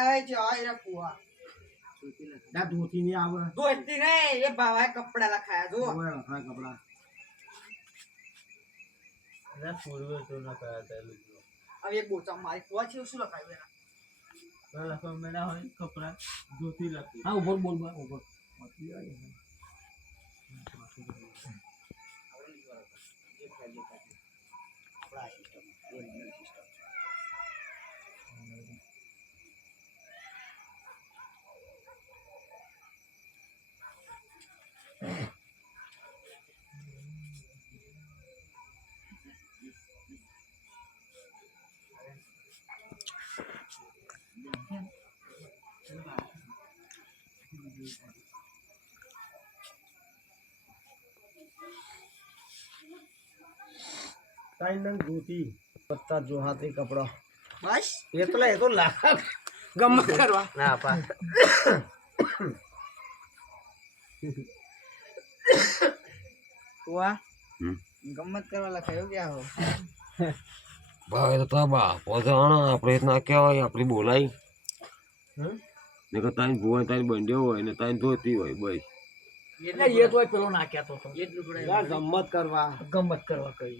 લાયા છે આ પુઆ ના ધોતી નહીં આવે ધોતી નહીં એ ભાવાએ કપડા લખાયા જો ઓય લખા કપડા ના પૂર્વે તો ના કયા હતા લોકો હવે એક બોચા મારી પુઆ છે શું લખાયું એના લખવા મેળા હોય કપડા ધોતી લખી હા ઉપર બોલ બોલ ઉપર મતલી આવી તાઈ નંગ ધોતી પત્તા જો હાથે કપડા બસ એ તો લાખ ગમત કરવા ના પા પુઆ ગમત કરવા લખાયું ક્યાં હો ભાઈ તો તાબા પોતાના આપણે ના કહેવાય આપણી બોલાઈ ને કે તાઈ ભુવા તાઈ બંડ્યો હોય ને તાઈ ધોતી હોય બસ એટલે એ તો પેલો નાખ્યા તો એટલું ગમત કરવા ગમત કરવા કહી